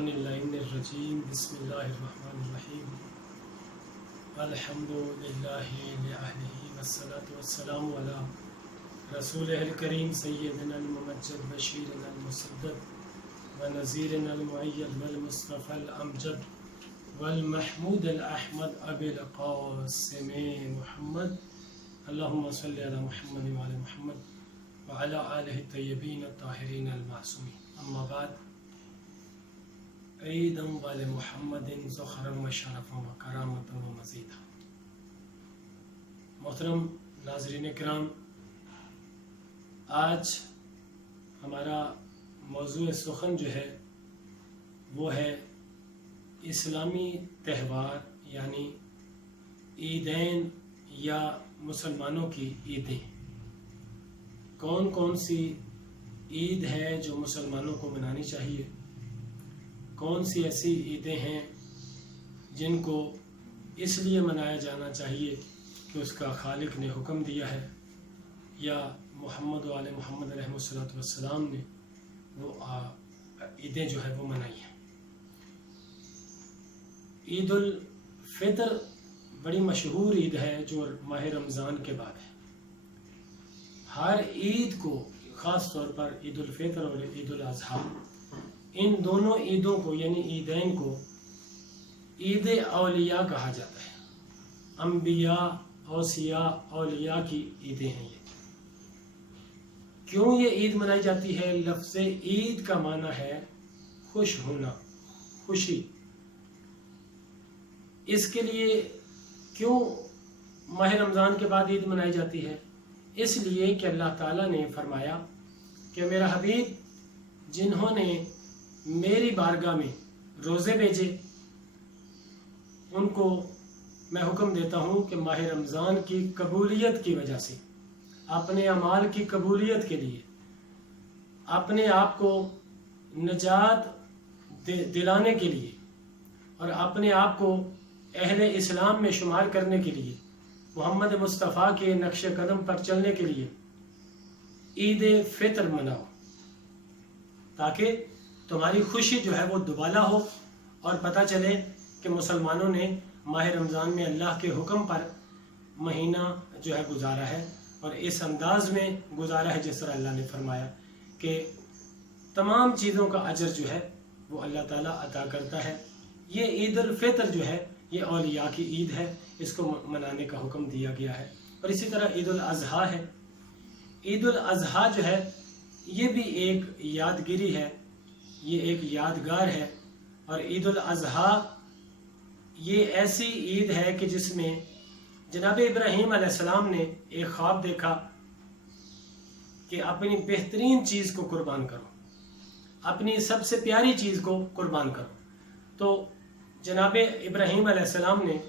मिनश्शैतानिर्रजीम बिस्मिल्लाहिर्रहमानिर्रहीम अल्हम्दुलिल्लाहि लिअहलिही वस्सलातु वस्सलामु अला रसूलिहिल करीम सय्यदिनल मुमज्जद बशीरिनल मुसद्दद व नज़ीरिनल मुअय्यद वल मुस्तफ़ल अमजद वल महमूदल अहमद अबिल क़ासिम मुहम्मद अल्लाहुम्मा सल्लि अला मुहम्मद व अला मुहम्मद व अला आलिहि तय्यबीन अत्ताहिरीन अल मासूमीन अम्मा बाद ईदम वाले मुहम्मदिन ज़ुख़रम व शरफ़म व करामतम व मज़ीदा। मोहतरम नाज़रीन किराम, आज हमारा मौज़ूए सुख़न जो है वो है इस्लामी त्यौहार यानी ईदैन या मुसलमानों की ईदें। कौन कौन सी ईद है जो मुसलमानों को मनानी चाहिए, कौन सी ऐसी ईदें हैं जिनको इसलिए मनाया जाना चाहिए कि उसका खालिक ने हुक्म दिया है या मोहम्मद वाले मोहम्मद अलैहिस्सलातु वस्सलाम ने वो ईदें जो है वो मनाई हैं। ईद उल फितर बड़ी मशहूर ईद है जो माह रमज़ान के बाद है। हर ईद को ख़ास तौर पर ईद उल फितर और ईद उल अज़हा, इन दोनों ईदों को यानी ईदैन को ईद औलिया कहा जाता है। अम्बिया, औसिया, औलिया की ईदें हैं ये। क्यों ये ईद मनाई जाती है? लफ्ज़ ईद का माना है खुश होना, खुशी। इसके लिए क्यों माह रमज़ान के बाद ईद मनाई जाती है? इसलिए कि अल्लाह ताला ने फरमाया कि मेरा हबीब जिन्होंने मेरी बारगाह में रोज़े भेजे उनको मैं हुक्म देता हूँ कि माह रमज़ान की कबूलियत की वजह से, अपने अमाल की कबूलियत के लिए, अपने आप को निजात दिलाने के लिए और अपने आप को अहले इस्लाम में शुमार करने के लिए, मोहम्मद मुस्तफ़ा के नक्श कदम पर चलने के लिए ईद फितर मनाओ, ताकि तुम्हारी खुशी जो है वो दुबाला हो और पता चले कि मुसलमानों ने माह रमज़ान में अल्लाह के हुक्म पर महीना जो है गुजारा है और इस अंदाज में गुजारा है जिस तरह अल्लाह ने फरमाया कि तमाम चीज़ों का अजर जो है वो अल्लाह ताला अता करता है। ये ईद उल फितर जो है ये औलिया की ईद है, इसको मनाने का हुक्म दिया गया है। और इसी तरह ईद उल अज़हा है। ईद उल अज़हा जो है ये भी एक यादगिरी है, ये एक यादगार है। और ईद उल अज़हा ये ऐसी ईद है कि जिसमें जनाब इब्राहीम अलैहिस्सलाम ने एक ख्वाब देखा कि अपनी बेहतरीन चीज़ को कुर्बान करो, अपनी सबसे प्यारी चीज़ को कुर्बान करो। तो जनाब इब्राहीम अलैहिस्सलाम ने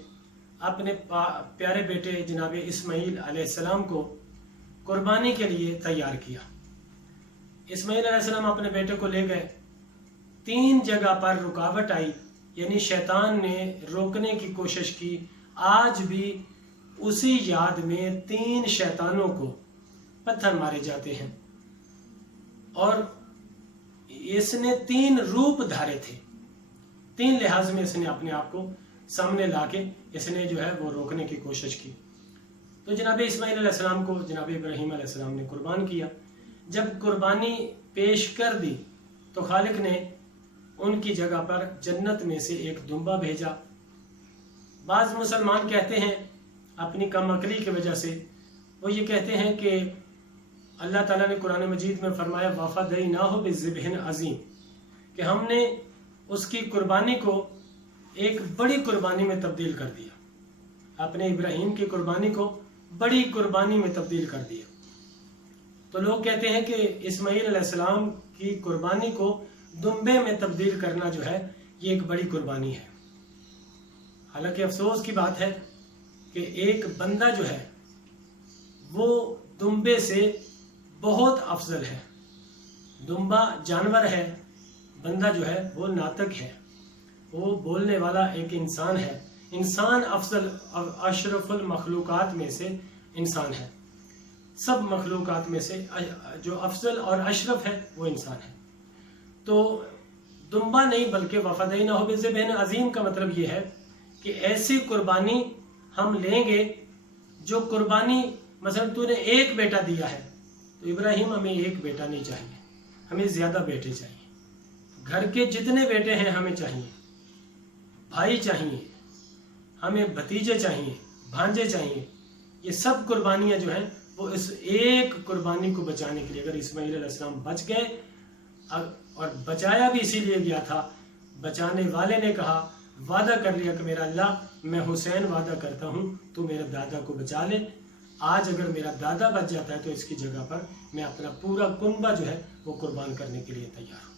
अपने प्यारे बेटे जनाब इस्माईल अलैहिस्सलाम को कुर्बानी के लिए तैयार किया। इस्माईल अलैहिस्सलाम अपने बेटे को ले गए। 3 जगह पर रुकावट आई, यानी शैतान ने रोकने की कोशिश की। आज भी उसी याद में 3 शैतानों को पत्थर मारे जाते हैं और इसने 3 रूप धारे थे। 3 लिहाज में इसने अपने आप को सामने लाके इसने जो है वो रोकने की कोशिश की। तो जनाब इस्माईल अलैहिस्सलाम को जनाब इब्राहीम अलैहिस्सलाम ने कुर्बान किया। जब कुर्बानी पेश कर दी तो खालिक ने उनकी जगह पर जन्नत में से एक दुम्बा भेजा। बाज़ मुसलमान कहते हैं अपनी कम अकली की वजह से, वो ये कहते हैं कि अल्लाह ताला ने कुरान मजीद में फरमाया वफ़दैनाहु बिज़िब्हिन अज़ीम, कि हमने उसकी कुर्बानी को एक बड़ी कुर्बानी में तब्दील कर दिया। अपने इब्राहीम की कुर्बानी को बड़ी कुर्बानी में तब्दील कर दिया। तो लोग कहते हैं कि इस्माईल अलैहिस्सलाम की कुर्बानी को दुम्बे में तब्दील करना जो है ये एक बड़ी कुर्बानी है। हालांकि अफसोस की बात है कि एक बंदा जो है वो दुम्बे से बहुत अफजल है। दुम्बा जानवर है, बंदा जो है वो नातक है, वो बोलने वाला एक इंसान है। इंसान अफजल अशरफुल मखलूकात में से इंसान है। सब मखलूकात में से जो अफजल और अशरफ है वो इंसान है। तो दुम्बा नहीं बल्कि वफ़दैनाहु बिज़िब्हिन अज़ीम का मतलब ये है कि ऐसी कुर्बानी हम लेंगे जो कुर्बानी, मसलन तूने एक बेटा दिया है तो इब्राहिम हमें एक बेटा नहीं चाहिए, हमें ज़्यादा बेटे चाहिए। घर के जितने बेटे हैं हमें चाहिए, भाई चाहिए, हमें भतीजे चाहिए, भांजे चाहिए। ये सब कुर्बानियाँ जो हैं वो इस एक कुर्बानी को बचाने के लिए, अगर इस्माईल अलैहिस्सलाम बच गए, और बचाया भी इसीलिए गया था, बचाने वाले ने कहा, वादा कर लिया कि मेरा अल्लाह मैं हुसैन वादा करता हूँ तो मेरे दादा को बचा ले। आज अगर मेरा दादा बच जाता है तो इसकी जगह पर मैं अपना पूरा कुनबा जो है वो कुर्बान करने के लिए तैयार हूँ।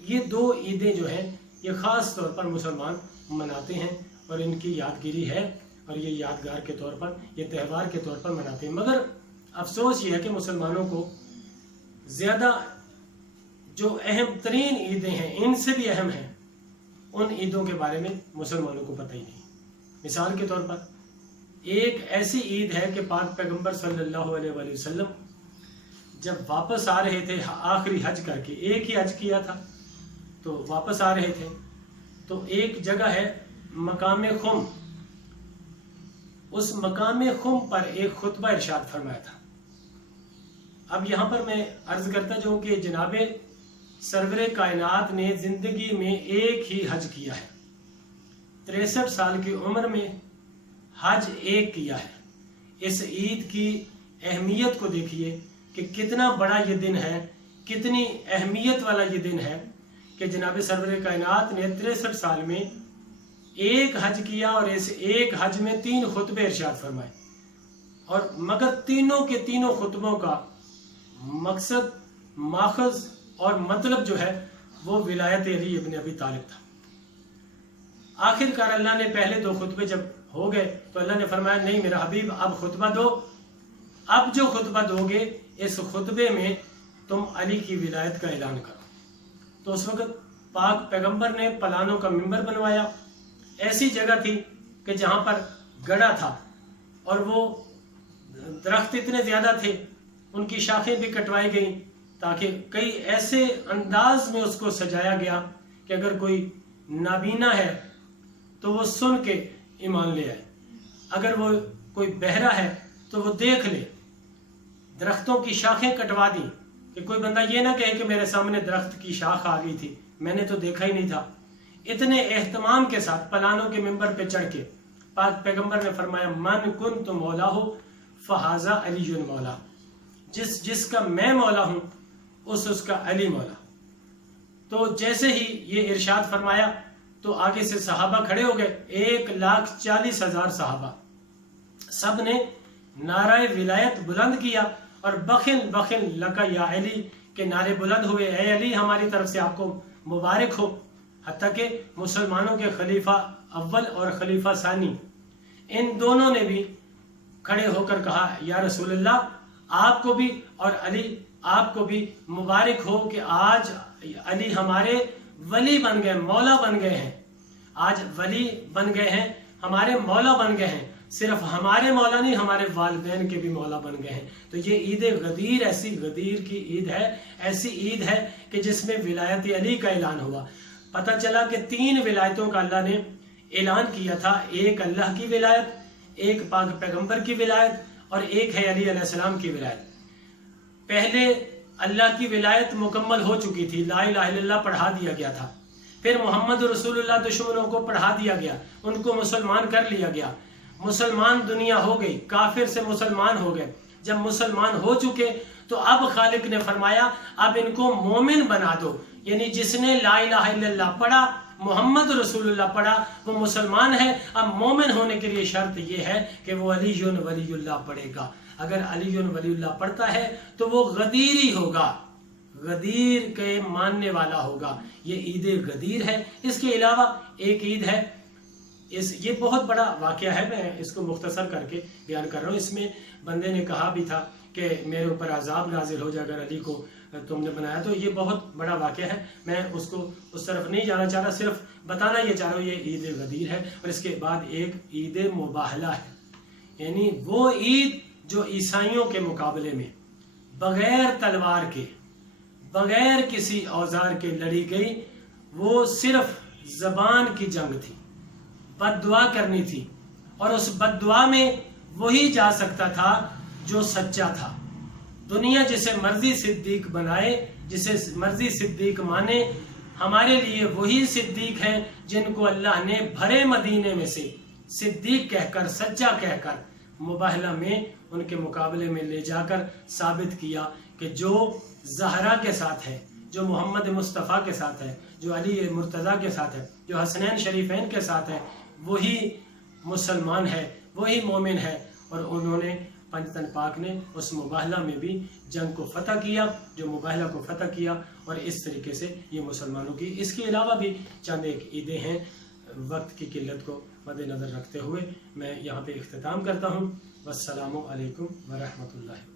ये दो ईदें जो हैं ये ख़ास तौर पर मुसलमान मनाते हैं और इनकी यादगिरी है, और ये यादगार के तौर पर, ये त्यौहार के तौर पर मनाते हैं। मगर अफसोस ये है कि मुसलमानों को ज़्यादा जो अहम तरीन ईदें हैं, इनसे भी अहम हैं, उन ईदों के बारे में मुसलमानों को पता ही नहीं। मिसाल के तौर पर एक ऐसी ईद है कि पाक पैगंबर सल्लल्लाहु अलैहि वसल्लम जब वापस आ रहे थे आखिरी हज करके, एक ही हज किया था तो वापस आ रहे थे, तो एक जगह है मकाम खुम, उस मकाम खुम पर एक खुतबा इरशाद फरमाया था। अब यहाँ पर मैं अर्ज करता जाऊँ कि जनाबे सरवरे कायनात ने जिंदगी में एक ही हज किया है, 63 साल की उम्र में हज एक किया है। इस ईद की अहमियत को देखिए कि कितना बड़ा ये दिन है, कितनी अहमियत वाला ये दिन है कि जनाब सरवरे कायनात ने 63 साल में एक हज किया, और इस एक हज में 3 खुतबे इरशाद फरमाए, और मगर तीनों के तीनों खुतबों का मकसद, माखज़ और मतलब जो है वो विलायत अली इब्न अबी तालिब था। आखिरकार अल्लाह ने पहले 2 खुतबे जब हो गए तो अल्लाह ने फरमाया, नहीं मेरा हबीब अब खुतबा दो, अब जो खुतबा दोगे इस खुतबे में तुम अली की विलायत का ऐलान करो। तो उस वक्त पाक पैगंबर ने पलानों का मिंबर बनवाया। ऐसी जगह थी कि जहाँ पर गड़ा था और वो दरख्त इतने ज़्यादा थे, उनकी शाखें भी कटवाई गई ताकि कई ऐसे अंदाज में उसको सजाया गया कि अगर कोई नाबीना है तो वो सुन के ईमान ले आए, अगर वो कोई बहरा है तो वो देख ले। दरख्तों की शाखें कटवा दी कि कोई बंदा ये ना कहे कि मेरे सामने दरख्त की शाख आ गई थी, मैंने तो देखा ही नहीं था। इतने एहतमाम के साथ पलानों के मिंबर पे चढ़ के पाक पैगंबर ने फरमाया, मन कुन तो मौला हो फहाजा अली मौला, जिसका मैं मौला हूँ उसका अली मौला। तो जैसे ही ये इरशाद फरमाया तो आगे से सहाबा खड़े हो गए, 1,40,000 सहाबा, सब ने नाराए विलायत बुलंद किया और बखिल बखिल लका या अली के नारे बुलंद हुए, ए अली हमारी तरफ से आपको मुबारक हो। हत्ता कि मुसलमानों के खलीफा अव्वल और खलीफा सानी, इन दोनों ने भी खड़े होकर कहा, या रसूलल्लाह आपको भी और अली आपको भी मुबारक हो कि आज अली हमारे वली बन गए, मौला बन गए हैं। आज वली बन गए हैं, हमारे मौला बन गए हैं। सिर्फ हमारे मौला नहीं, हमारे वालिदैन के भी मौला बन गए हैं। तो ये ईद गदीर ऐसी गदीर की ईद है, ऐसी ईद है कि जिसमें विलायत अली का ऐलान हुआ। पता चला कि 3 विलायतों का अल्लाह ने ऐलान किया था, एक अल्लाह की विलायत, एक पाक पैगंबर की विलायत और एक है अली अलैहिस्सलाम की विलायत। पहले अल्लाह की विलायत मुकम्मल हो चुकी थी, ला इलाहा इल्लल्लाह पढ़ा दिया गया था। फिर मोहम्मद रसूलुल्लाह दुश्मनों को पढ़ा दिया गया, उनको मुसलमान कर लिया गया, मुसलमान दुनिया हो गई, काफिर से मुसलमान हो गए। जब मुसलमान हो चुके तो अब खालिक ने फरमाया अब इनको मोमिन बना दो, यानी जिसने ला इलाहा इल्लल्लाह पढ़ा, मोहम्मद रसूलुल्लाह पढ़ा, वो मुसलमान है। अब मोमिन होने के लिए शर्त ये है कि वो अलीयुन वलीयुल्लाह पढ़ेगा। अगर अलीयुन वलीयुल्लाह पढ़ता है तो वो गदीरी होगा, गदीर के मानने वाला होगा। ये ईद गदीर है। इसके अलावा एक ईद है, ये बहुत बड़ा वाकया है, मैं इसको मुख्तसर करके बयान कर रहा हूँ। इसमें बंदे ने कहा भी था कि मेरे ऊपर अजाब नाजिल हो जाए अगर अली को तुमने बनाया, तो ये बहुत बड़ा वाकया है। मैं उसको उस तरफ नहीं जाना चाह रहा, सिर्फ बताना ये चाह रहा हूँ ये ईद गदीर है। और इसके बाद एक ईद मुबाहला है, यानी वो ईद जो ईसाइयों के मुकाबले में बगैर तलवार के, बगैर किसी औजार के लड़ी गई, وہ صرف زبان کی جنگ تھی، بد دعا کرنی تھی، اور اس بد دعا میں وہی جا سکتا تھا جو سچا تھا۔ دنیا جسے مرضی صدیق بنائے، جسے مرضی صدیق مانے، ہمارے لیے وہی صدیق ہیں جن کو اللہ نے بھرے مدینے میں سے صدیق کہہ کر، سچا کہہ کر مباہلہ میں ان کے مقابلے میں لے جا کر ثابت کیا کہ جو زہرا کے ساتھ ہے، جو محمد مصطفیٰ کے ساتھ ہے، جو علی مرتضیٰ کے ساتھ ہے، جو حسنین شریفین کے ساتھ ہے، وہی مسلمان ہے، وہی مومن ہے۔ اور انہوں نے پنجتن پاک نے اس مباہلہ میں بھی جنگ کو فتح کیا، جو مباہلہ کو فتح کیا، اور اس طریقے سے یہ مسلمانوں کی اس کے علاوہ بھی چند ایک عیدیں ہیں۔ وقت کی قلت کو مد نظر رکھتے ہوئے میں یہاں پہ اختتام کرتا ہوں۔ والسلام علیکم ورحمۃ اللہ۔